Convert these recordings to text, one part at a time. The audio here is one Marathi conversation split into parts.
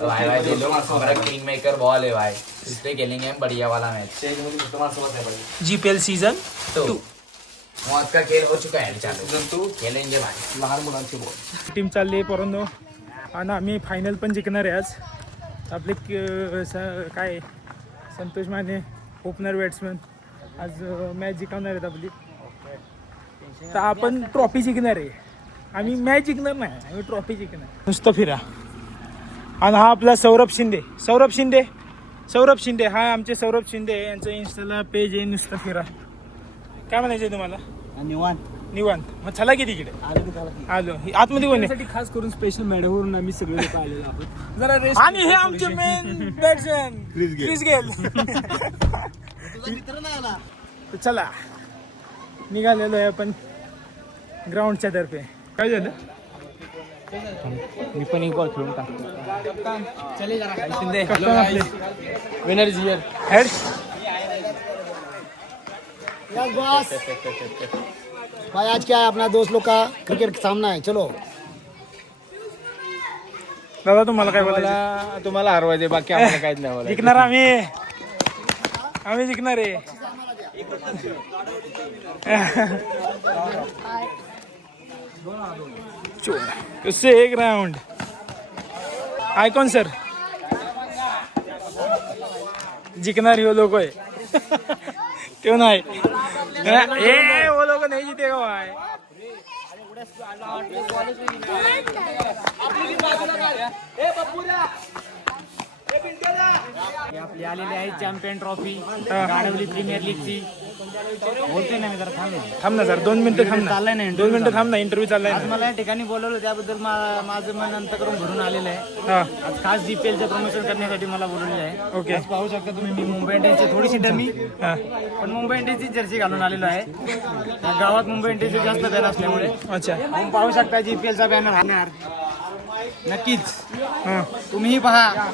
भाई भाई ये लोग हमारा किंग मेकर बॉल है भाई, इसलिए खेलेंगे हम बढ़िया वाला मैच। GPL सीजन 2 मौत का खेल हो चुका है चालू, खेलेंगे भाई लहान मुलांचे बॉल। टीम चालली आहे पोरांनो आणि आम्ही फायनल पण जिंकणार आहे आज. आपले काय संतोष माने ओपनर बॅट्समन आज मॅच जिंकवणार आहेत आपली. तर आपण ट्रॉफी जिंकणार आहे. आम्ही मॅच जिंकणार नाही, आम्ही ट्रॉफी जिंकणार. नुसतं फिरा. आणि हा आपला सौरभ शिंदे हा आमचे सौरभ शिंदे यांचं इंस्टाला पेज आहे. नुसतं फिरा. काय म्हणायचं आहे तुम्हाला? निवांत. मग चला की तिकडे आलो. आतमध्ये कोण आहे? खास करून स्पेशल मॅडमवरून आम्ही सगळे लोक आलेलो आहोत जरा रेस्ट. आणि हे आमचे मेन बॅट्समॅन क्रिस गेल. चला निघालेलो आहे आपण ग्राउंडच्या तर्फे. काय झालं? मी पण एक बॉल खेळून टाकतो. Winner is here. Head boss भाई आज क्या है अपना दोस्त लोग का क्रिकेट सामना है. चलो दादा तुम्हाला काय बोलायचं? तुम्हाला हरवायचे, बाकी आम्हाला काहीच नाही बोलायचं. जिंकणार आम्ही जिंकणार आहे. कसे एक राऊंड आयकॉन सर जिंकणार हो लोक आहे. क्यों नाही? ए वो लोग नहीं जीतेगा भाई. आपली आलेली आहे चॅम्पियन ट्रॉफी गाडवली प्रीमियर लीगची. बोलतोय ना मी, जरा थांब ना सर 2 मिनिटं थांब ना. चाललाय ना 2 मिनिटं थांब ना. इंटरव्ह्यू चाललाय आज ना. मला या ठिकाणी बोलवलं त्याबद्दल माझं मन अंतकरून भरून आलेलं आहे. हा आज खास GPLचं प्रमोशन करण्यासाठी मला बोलवले आहे. ओके. आज पाहू शकता तुम्ही, मी मुंबई इंडियन्सची थोडीशी डमी हा पण मुंबई इंडियन्सची जर्सी घालून आलेलो आहे. या गावात मुंबई इंडियन्सचे जास्त फॅन असल्यामुळे अच्छा. तुम्ही पाहू शकता GPLचा बॅनर हाणार नक्कीच. हा तुम्हीही पहा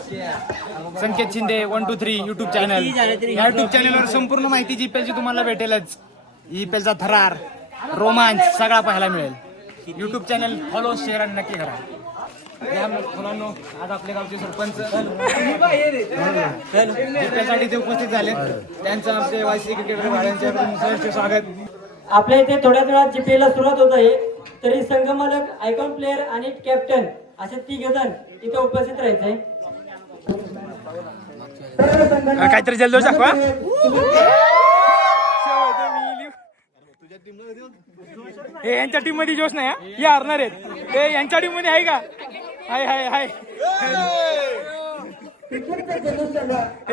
संकेत शिंदे 1 2 3 युट्यूब चॅनल. या युट्यूब चॅनलवर संपूर्ण माहिती GPLची तुम्हाला भेटेलच. GPLचा थरार रोमांच सगळा पाहायला मिळेल. युट्यूब चॅनल फॉलो शेअर आणि नक्की करा. या मुलांनो, आज आपल्या गावचे सरपंच GPLसाठी ते उपस्थित झाले. त्यांचं आमचे वायसी क्रिकेटर भाड्यांच्याकडून सहर्ष स्वागत. आपल्या इथे थोड्याच वेळात GPL सुरुवात होत आहे. तरी संघ मालक, आयकॉन प्लेअर आणि कॅप्टन असे 3 जण इथे उपस्थित राहायचे. काहीतरी जल्लोष दाखवा. हे यांच्या टीम मध्ये जोश नाही. हे हरणार आहेत. हे यांच्या टीम मध्ये आहे का? हाय हाय हाय. हे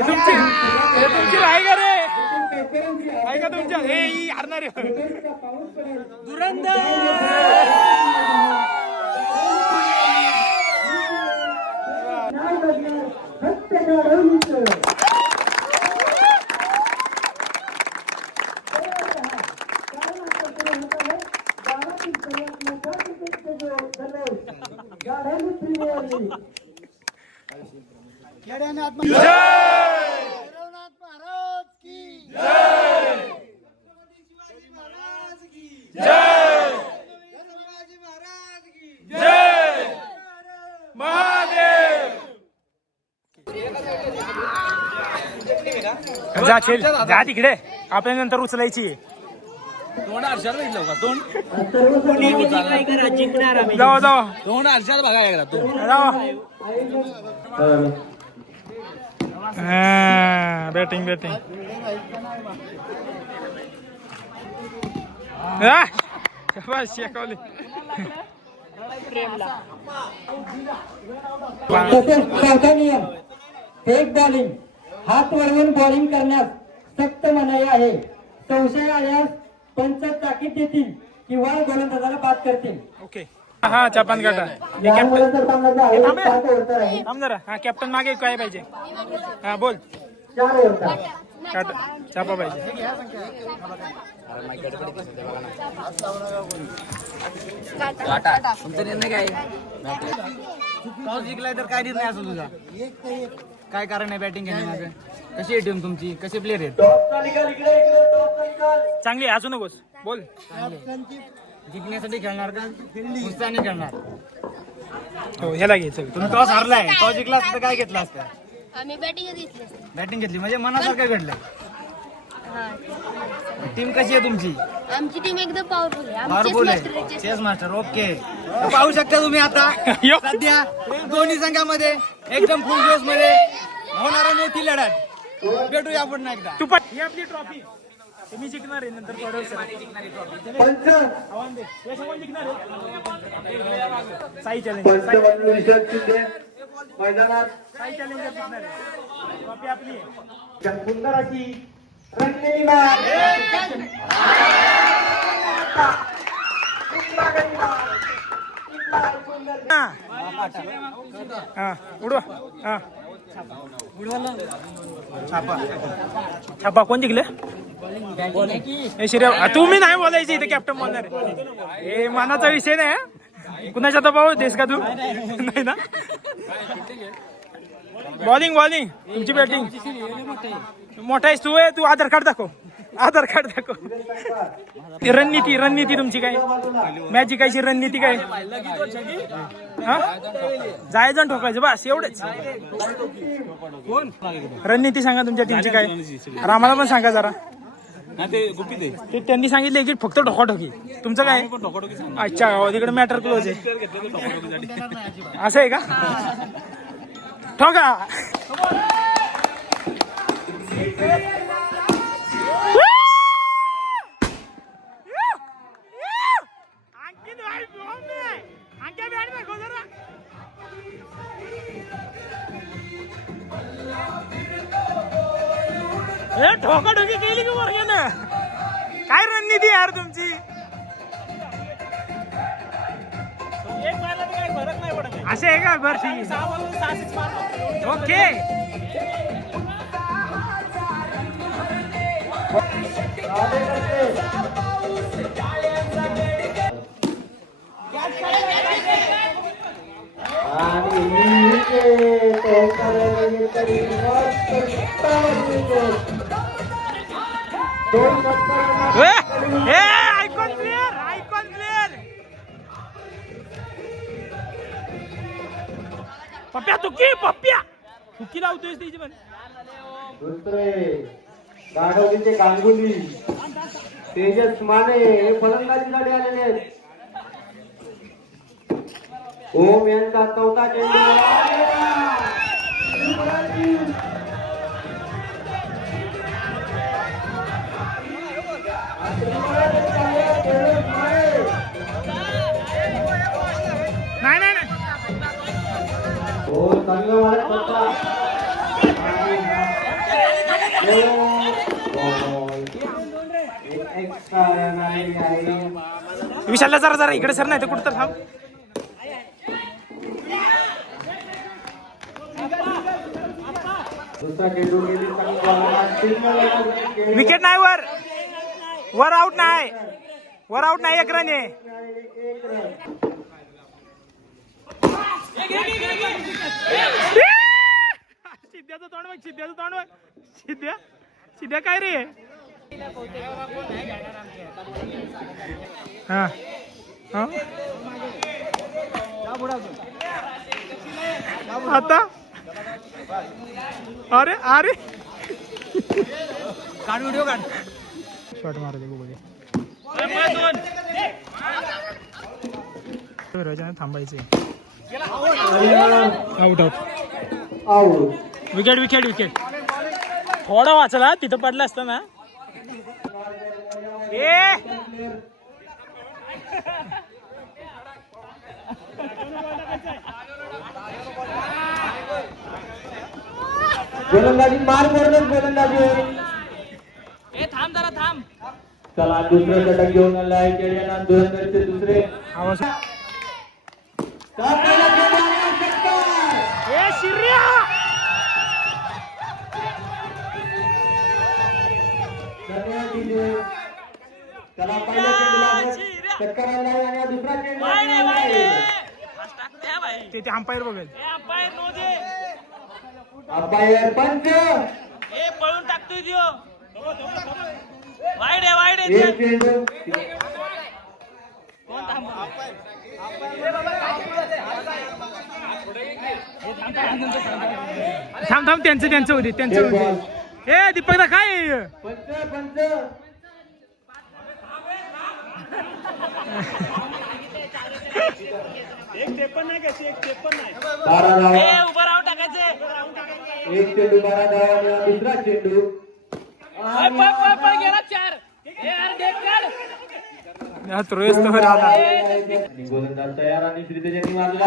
तुमची आहे का रे? आहे का तुमच्या? हे हरणार आहे. जा खेळ जा तिकडे. आपल्या नंतर उचलायची. जावा जावा बॅटिंग शेकावले. फेक बॉलिंग, हात वळवून बॉलिंग करण्यास सक्त मनाई आहे. संशय आल्यास पंच ताकीद देतील किंवा गोलंदाजाला बाद करतील. ओके. हा चापान काटा. थांब जरा. हा कॅप्टन मागे काय पाहिजे? हा बोल. काटा चापा पाहिजे. तुमचा निर्णय काय? टॉस जिंकलाय तर काय निर्णय असो तुझा? काय कारण आहे बॅटिंग घेण्यामागे? कशी आहे टीम तुमची? कसे प्लेअर आहेत? चांगली असू नकोस. बोल. जिंकण्यासाठी खेळणार का उत्साहाने खेळणार? हो ह्याला घ्यायचं. तुम्ही टॉस हारलाय, टॉस जिंकला असता तर काय घेतला असता? आम्ही बॅटिंग घेतली. बॅटिंग घेतली म्हणजे मनासारखं घडलं. हा. टीम कशी आहे तुमची? आमची टीम एकदम पॉवरफुल आहे. आम्ही पावरफुल chess master आहे. आहे, chess चेस मास्टर ओके. पाहू शकता तुम्ही आता सध्या दोन्ही संघामध्ये एकदम फुल जोश मध्ये होणारा मोठी लढत. भेटूया आपण ना एकदा. तू पण ही आपली ट्रॉफी तुम्ही जिंकणार आहे नंतर थोडं पंच जिंकणार आहे. साई चॅलेंज पंचमंडळ विश्वनाथ शिंदे मैदानात साई चॅलेंजर जिंकणार आहे. ट्रॉफी आपली आहे. सुंदर अशी रंगलेली बाग. हा उडवा. हा छापा कोण जिंकले? हे श्रेया तुम्ही नाही बोलायची इथे कॅप्टन बोलणार आहे. हे मानाचा विषय नाही हा. कुणाच्या दबाव होतेस का तू? नाही ना. बॉलिंग तुमची बॅटिंग मोठा आहेस तू. तू आधार कार्ड दाखव. रणनीती तुमची काय? मॅच जिंकायची रणनीती काय? हा जायचं ठोकायचं बस एवढेच. रणनीती सांगा तुमच्या टीमची काय? आम्हाला पण सांगा जरा. ते त्यांनी सांगितले की फक्त ठोकाठोकी. तुमचं काय? अच्छा तिकडे मॅटर क्लोज आहे. असं आहे का? ठोका. ठोकाठोकी केली की वर्गानं. काय रणनीती यार तुमची? असे आहे का? बरं ठीक आहे. ओके. आयकॉन प्लेअर पप्प्या तुकी लावतोयस त्याची पण. दुसरे गाढवलीचे गांगुली तेजस माने हे फलंदाजीसाठी आलेले आहेत. ओम यांचा चौथा चेंडू. नाही हो चांगलं मारत होता. एक्स्ट्रा रन आलेली आहे. विशालला जरा इकडे सर नाही तर कुठं तर थांब. दुसरा चेंडू गेली विकेट नाही. वर आउट नाही. एक रन आहे. सिद्ध्याचं तोंड बघ. सिद्ध्या काय रे? हा आता अरे काढ व्हिडिओ काढ. शॉट मारू दे बघू. थांबायचे. आउट. विकेट थोडा वाचला. तिथं पडला असता ना. गोलंदाजी मार करूनच गोलंदाजी आहे. थांब. चला दुसरं षटक घेऊन आला आहे केळ्याला. धुरंधरचे दुसरे आवाज. त्याला पहिल्या चेंडूला चक्कर आला आणि दुसरा चेंडू ते अंपायर बघेल. अंपायर पंच पळून टाकतोय एक चेंडू. थांब थांब त्यांचं होते त्यांचं होते. ए दीपक दा काय आहे? एक चेंडू 12 धावांनी दुसरा चेंडू आणि गोलंदाज तयार आणि श्रीदेशांनी मारला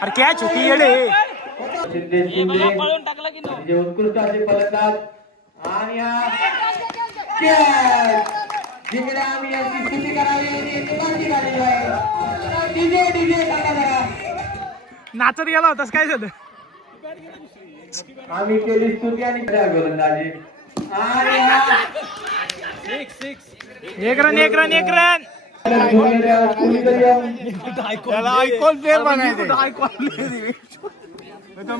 अरे कॅच होती येडे. शिंदे उत्कृष्ट असे फलंदाज आणि हा जिकडे आम्ही याची स्तुती करावी डीजे टाका जरा. नाचत गेला होतास काय झालं? आम्ही केली स्तुती आणि गोलंदाजी आणि हा एक रन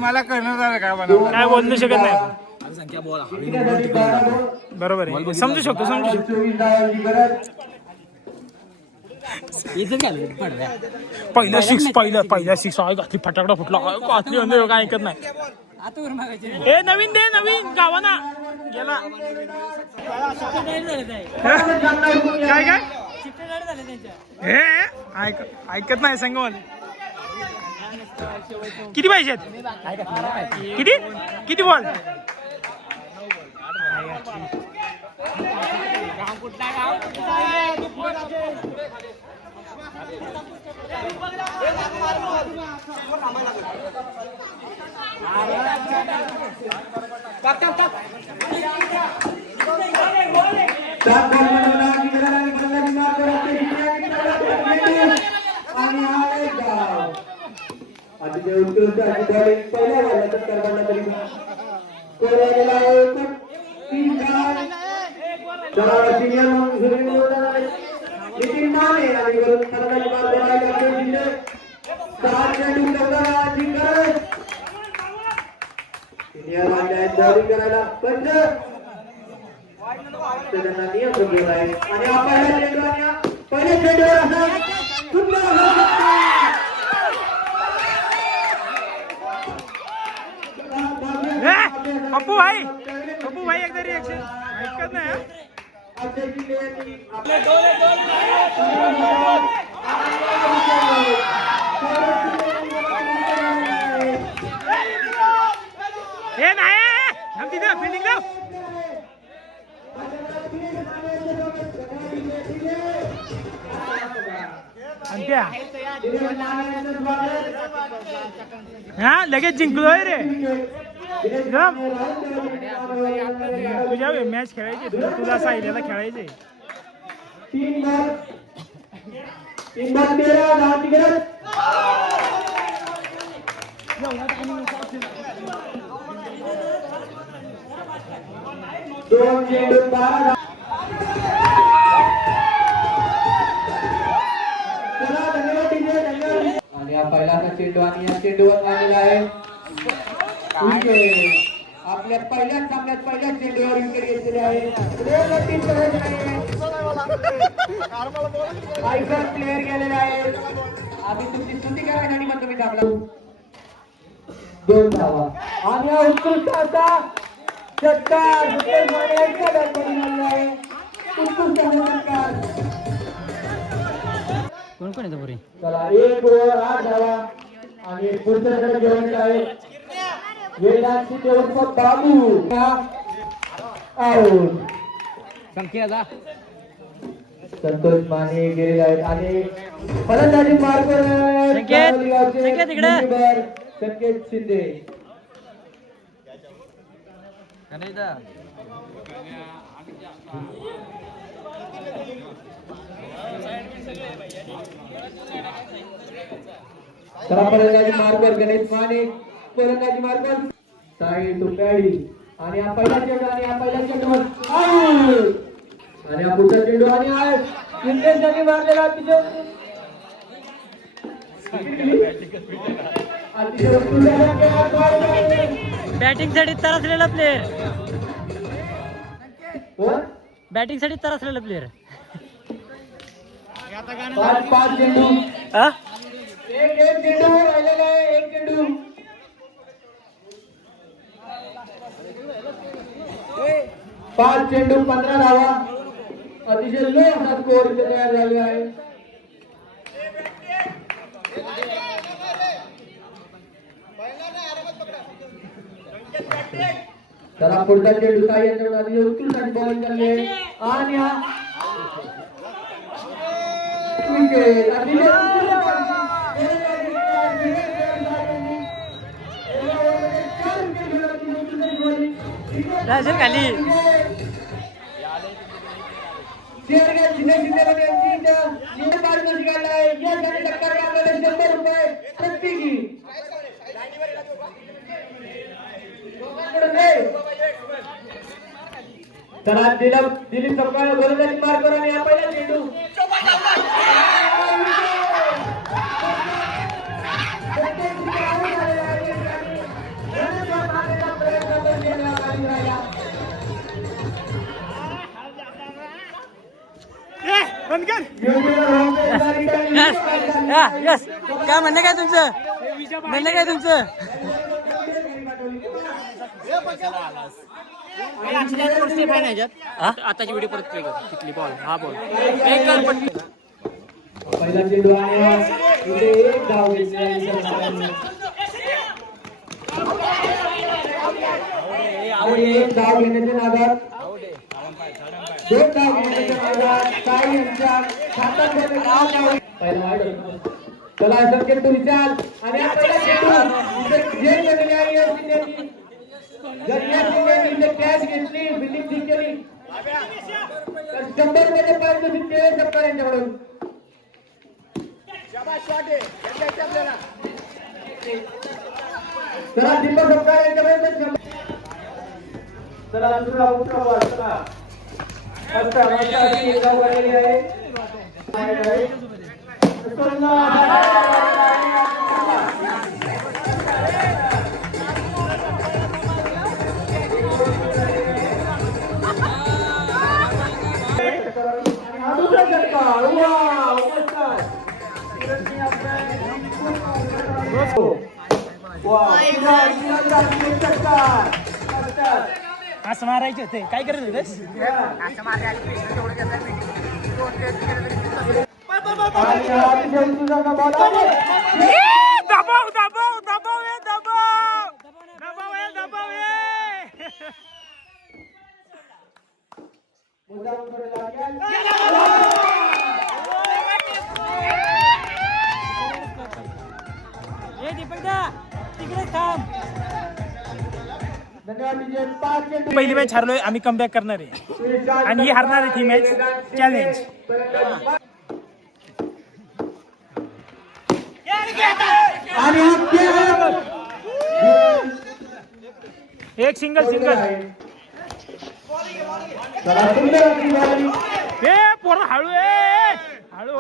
मला कळणार काय बनवलं. काय बोलू शकत नाही. बरोबर आहे, समजू शकतो 24 धावांची गरज. पहिला सिक्स घातली फटाकडा फुटला घातली म्हणजे काय ऐकत नाही. हे नवीन गावाना गेला काय हे ऐकत नाही संग मला. किती पाहिजेत? किती बॉल? अतिशय उत्कृष्ट अशी बॉलिंग पहिल्या बॉलला करताना तरी कोऱ्या गेला आहे. 3 सिनियर नितीन माने आणि फलंदाजी बाद करायला शिंदे 6 चेंडू करतानाची गरज. सिनियर माने बॉलिंग करायला पंच त्यांना नियंत्रण घेत आहे आणि पहिल्या चेंडूवर असा सुंदर पप्पू भाई एकदा रिएक्शन ऐकत नाही. हे नाही तिथे फिल्डिंग लाव. हा लगेच जिंकलोय रे. तुझ्या मॅच खेळायची तुला साहिल्याला खेळायचे. 3 बॉल 13 धावांची गरज. दोन चेंडू 12 आणि हा पहिला चेंडू आणि या चेंडूवर आलेला आहे. आपल्या पहिल्याच सामन्यात पहिल्याच चेंडूवर विकेट घेतलेली आहे. आयकर प्लेअर गेलेले आहेत. आम्ही तुमची स्तुती करायसाठी मग तुम्ही टाकला 2 धावा आणि हा उत्कृष्ट असा षटकार कोण येतो पुरी? चला 1 ओव्हर 8 धावा आणि पुढच्या षटक घेऊन आहे वेदांची देवस्व बाबू आऊट. संख्या संतोष माने गेलेले आहेत आणि फलंदाजी मार्कर संकेत शिंदे. फलंदाजी मार्कर गणेश माने फलंदाजी मार्कर साई टुप्याडी आणि हा पहिला चेंडू आणि हा पहिला चेंडू आणि हा पुढचा चेंडू आणि हा शिंदेसाठी मारलेला बॅटिंग साठी तरसलेला प्लेअर. बॅटिंग साठी तरसलेला प्लेअर. 5 चेंडू एक चेंडू राहिलेला आहे. एक 5 चेंडू 15 धावा. अतिशय लो असा स्कोर इथे तयार झालेला आहे. चला पुढचा चेंडू साई यांच्याकडे उत्तुसाठी बॉलिंग करली आहे आणि हा विकेट. राजन खाली प्रत्येकी चला दिलीप सपकाळ गोलंदाजी मार्ग करून या पहिला चेंडू यस काय म्हणणं काय तुमचं म्हणणं काय तुमचं आताची व्हिडिओ परत प्ले कर तिथली बॉल हा बॉल पहिला चेंडू आहे इथे एक धाव घेतली एक धाव घेण्याच्या नादात 2 धाव घेण्याच्या नादात साई यांच्या हातात पहिला चला संकेत तू विचार आणि आपल्याला चेंडू जे केलेली आहे या सिंध्याची जर या सिंध्याने इथे कॅच घेतली बिल्डिंग ठीक केली तर 100 रुपयाचे पारितोषिक मिळेल सपकाळ यांच्याकडून. चला दीपक सपकाळ यांच्याकडे चला दुसरा उत्तम बॉल चला अशी एक धाव काढलेली आहे. दुसरा षटकार असं मारायचे होते काय करत होतेस दबाव दबाव दबाव आहे दबाव दबाव आहे दबाव आहे ए दीपक दा तिकडे थांब पहिली मॅच हरलोय आम्ही कमबॅक करणार आहे आणि ही हरणार आहे ती मॅच चॅलेंज एक सिंगल सिंगल हे पोरं हळू आहे हळू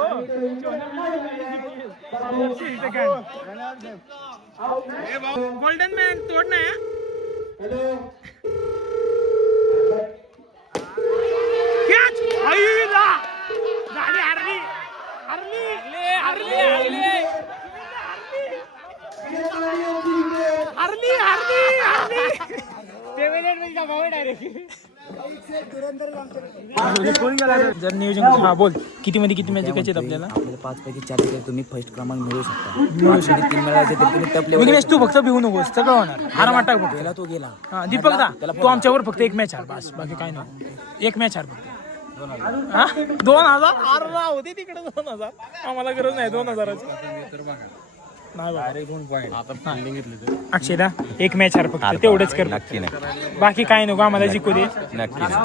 गोल्डन मॅन तोड नाही झाली हरली हरली हरली हरली हरली हरली जर नियोजन हा बोल किती मध्ये किती मॅच जिंकायचे आपल्याला 5 पैकी 4 विकेट तुम्ही फर्स्ट क्रमांक मिळवू शकता. 3 मिळायचे तर तुम्ही टप लेवल तू फक्त भिवू नकोस सगळं होणार हार वाटा फक्त गेला तो गेला. हा दीपक दा तू आमच्यावर फक्त एक मॅच हार बस बाकी काय नाही एक मॅच हार फक्त 2000 हार होती तिकडे 2000 आम्हाला गरज नाही 2000ची अक्षय दा एक मॅच हार फक्त तेवढंच कर बाकी काय नको आम्हाला जिंकू दे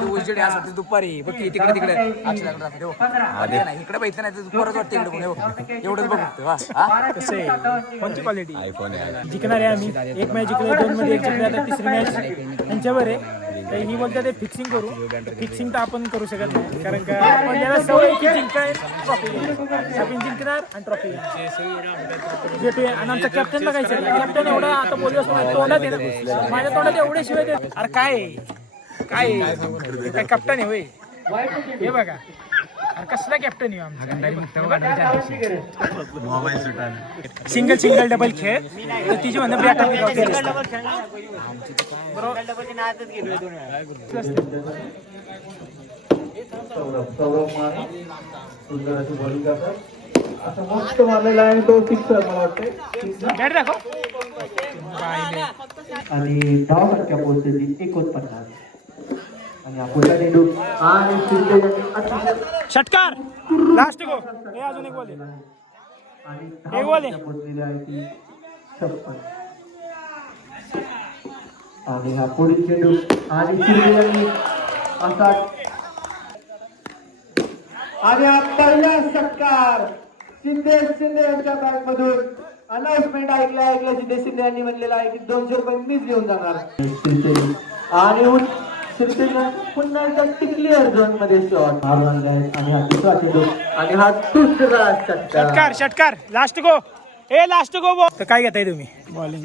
उजेड असं दुपारी बघ तिकडे तिकडे इकडे बघितलं नाही तर परत वाटतं इकडे बघ एवढंच बघ कसं आहे कोणती क्वालिटी जिंकणार आहे आम्ही एक मॅच जिंकलो 2 मध्ये एक जिंकले आता तिसरी मॅच त्यांच्यावर आहे तर ही बोलतात ते फिक्सिंग करू फिक्सिंग तर आपण करू शकत नाही कारण का आपल्याला सवय की जिंकाय ट्रॉफी आपण जिंकणार आणि ट्रॉफी भेटूया आणि आमचा कॅप्टन बघायचं कॅप्टन एवढा आता बोलू असतो तोंडात येणार माझ्या तोंडात एवढे शिवाय देत अरे काय काय कॅप्टन आहे होय हे बघा कसला कॅप्टन येऊ आमचा सिंगल सिंगल डबल खेळ तर तिची म्हणणं बॅटर सौरभ माने सुंदर अशी बॉलिंग करतात. असं मस्त मारलेला आहे तो सिक्सर मला वाटतंय. बॅट दाखव आणि धाव संख्या पोहोचली 49. आणि आपला चेंडू आणि षटकार लास्ट गो हे अजून एक बॉल आहे. आणि एक बॉल आहे. पोहोचलेली आहे ती 56. आणि हा पुढील चेंडू आणि शिंदे यांनी असा आणि हा पहिला षटकार शिंदे यांच्या बॅट मधून अनाउन्समेंट ऐकल्या शिंदे यांनी म्हणलेलं आहे की 200 रुपये मीच घेऊन जाणार. आणि शिंदे पुन्हा एकदा क्लिअर झोन मध्ये शॉट मारला आणि हा दुसरा चेंडू आणि हा दुसरा षटकार षटकार लास्ट गो ए लास्ट गो बॉल तर काय घेताय तुम्ही बॉलिंग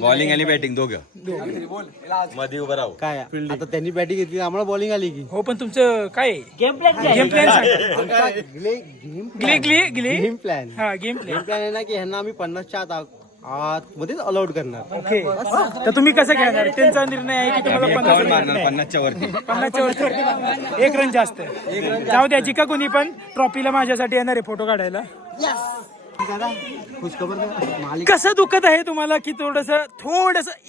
बॉलिंग आणि बॅटिंग दोघं मध्ये उभं राहू. काय आता त्यांनी बॅटिंग घेतली आम्हाला बॉलिंग आली की हो पण तुमचं काय गेम प्लॅन गेम प्लॅन हा गेम प्लॅन गेम प्लॅन आहे ना की ह्यांना आम्ही 50च्या आतमध्येच अलाउड करणार. ओके तर तुम्ही कसं खेळणार त्यांचा निर्णय आहे की तुम्हाला 50च्या वरती 50च्या वरती 1 रन जास्त जाऊ द्या जिका कोणी पण ट्रॉफीला माझ्यासाठी येणार आहे फोटो काढायला. कसं दुखत आहे तुम्हाला की थोडस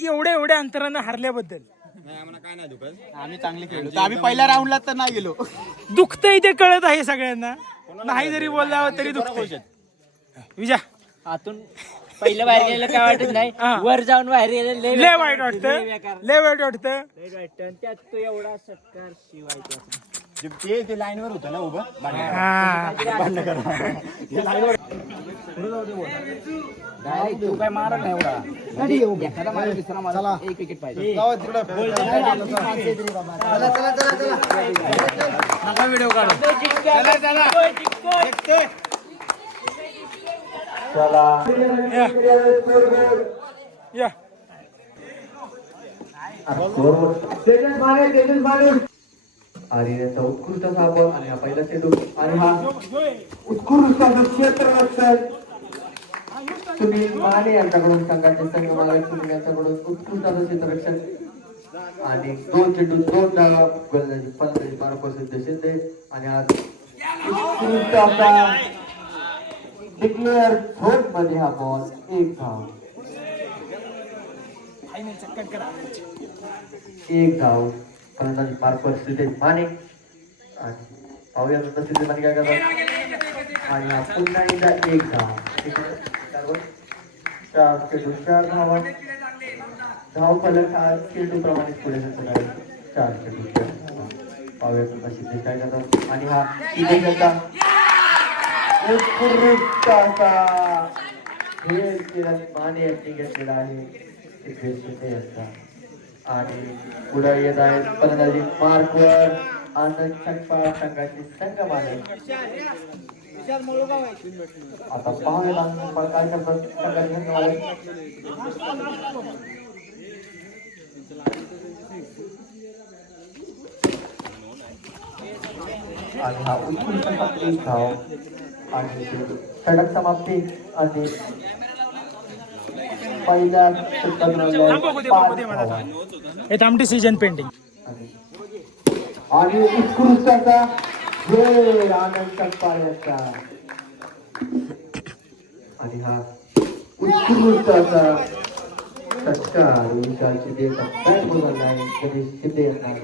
एवढ्या अंतरानं हारल्याबद्दल? काय नाही दुखत, आम्ही चांगले खेळलो. आम्ही पहिल्या राऊंडला तर नाही गेलो. दुखतंय ते कळत आहे सगळ्यांना, नाही जरी बोलला तरी दुखतंय. विजा आतून पहिलं बाहेर गेलं काय वाटत नाही, वर जाऊन बाहेर गेलं लय वाईट वाटतं. त्यात तो एवढा सत्कार शिवायचा ते लाईनवर होतं ना उभं. डायरेक्ट तो काय मारा नाही एवढा एखादा मारा दुसरा मारा एक विकेट पाहिजे. नका व्हिडिओ काढू. या आणि याचा उत्कृष्ट असा बॉल आणि हा पहिला चेंडू आणि हा उत्कृष्ट असं क्षेत्ररक्षण सुनील माने यांच्याकडून संघाचे संघ मला सुनील यांच्याकडून उत्कृष्ट असं क्षेत्ररक्षण आणि 2 चेंडू 2 धावा गोलंदाजी फलंदाजी मार्कस शिंदे आणि हा उत्कृष्ट असा डिक्लेअर झोन मध्ये हा बॉल 1 धाव 1 धाव फलंदाजी मार्कस शिंदे माने आणि पाहूया नंतर शिंदे माने काय करतात आणि हा पुन्हा एकदा 1 धाव 4 चेंडू 4 धावा धाव फलक हा चेंडू प्रमाणे पुढे जातो 4 चेंडू 4 पाहूया नंतर शिंदे काय करतात आणि हा शिंदे याचा उत्कृष्ट असा खेळ केला माने यांनी घेतलेला आहे शिंदे यांचा आणि पुढे येत आहेत फलंदाजी मार्कवर आनंद संघपाळ संघाचे संघ माने. आता पाहायला काय करतात संघाचे संघ माने. आणि हा उत्कृष्ट असा 1 धाव आणि षटक समाप्ती आणि पहिल्या डिसिजन पेंडिंग आणि उत्कृष्ट असा खेळ आनंद संघपाळ यांचा आणि हा उत्कृष्ट असा षटकार विशाल शिंदे बॅट बोलला आहे गणेश शिंदे यांना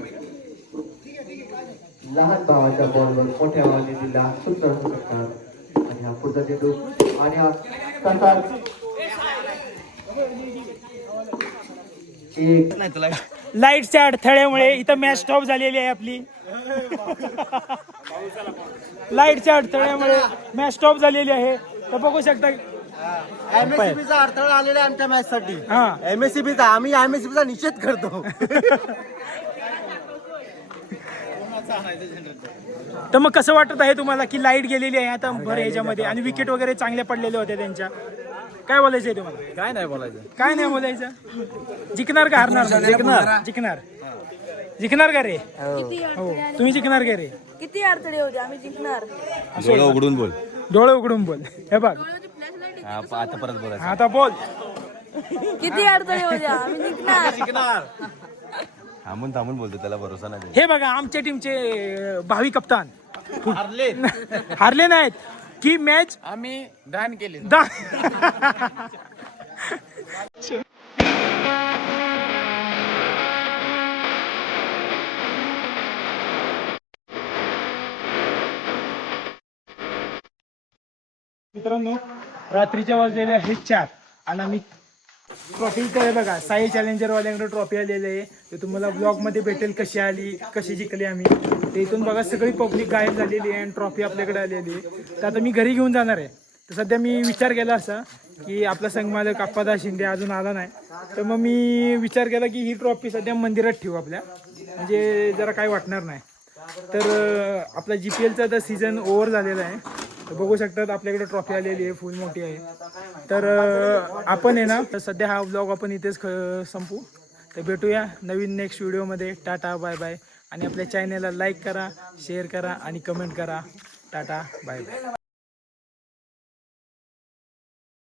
लहान भावाच्या बॉलवर मोठ्या भावाने दिला सुंदर षटकार आणि हा पुढचा चेंडू आणि हा तसाच एक लाईटच्या अडथळ्यामुळे इथं मॅच स्टॉप झालेली आहे आपली. लाईटच्या अडथळ्यामुळे मॅच स्टॉप झालेली आहे तर बघू शकता. एमएससीबीचा अडथळा आलेला आहे आमच्या मॅच साठी. हा एमएससीबीचा आम्ही एमएससीबीचा निषेध करतो. तर मग कसं वाटत आहे तुम्हाला की लाईट गेलेली आहे आता भर ह्याच्यामध्ये आणि विकेट वगैरे चांगल्या पडलेल्या होत्या त्यांच्या? काय बोलायचंय तुम्हाला? काय नाही बोलायचं. काय नाही बोलायचं. जिंकणार का हारणार? जिंकणार. जिंकणार का रे हो तुम्ही जिंकणार का रे किती अडथळे होते आम्ही जिंकणार. डोळं उघडून बोल. डोळे उघडून बोल हे बघ आता परत बोलायचं. आता बोल किती अडथळे होते आम्ही जिंकणार. थांबून थांबून बोलतो, त्याला भरोसा नाही. हे बघा आमच्या टीमचे भावी कप्तान हारले नाहीत की मॅच आम्ही दान केले. मित्रांनो रात्रीच्या वाजलेले आहेत 4 आणि आम्ही ट्रॉफी इथे बघा साई चॅलेंजर वाल्यांकडे ट्रॉफी आलेली आहे. ते तुम्हाला ब्लॉग मध्ये भेटेल कशी आली कशी जिंकली आम्ही. ते इथून बघा सगळी पब्लिक गायब झालेली आहे आणि ट्रॉफी आपल्याकडे आलेली आहे. तर आता मी घरी घेऊन जाणार आहे. तर सध्या मी विचार केला असा की आपला संघ मालक अप्पादा शिंदे अजून आला नाही, तर मग मी विचार केला की ही ट्रॉफी सध्या मंदिरात ठेवू आपल्या, म्हणजे जरा काही वाटणार नाही. तर आपला GPLचा आता सीझन ओव्हर झालेला आहे. तर बघू शकतात आपल्याकडे ट्रॉफी आलेली आहे, फुल मोठी आहे. तर आपण आहे ना तर सध्या हा ब्लॉग आपण इथेच संपू. तर भेटूया नवीन नेक्स्ट व्हिडिओमध्ये. Tata bye bye. आणि आपल्या चॅनलला लाईक करा, शेअर करा आणि कमेंट करा. Tata bye bye.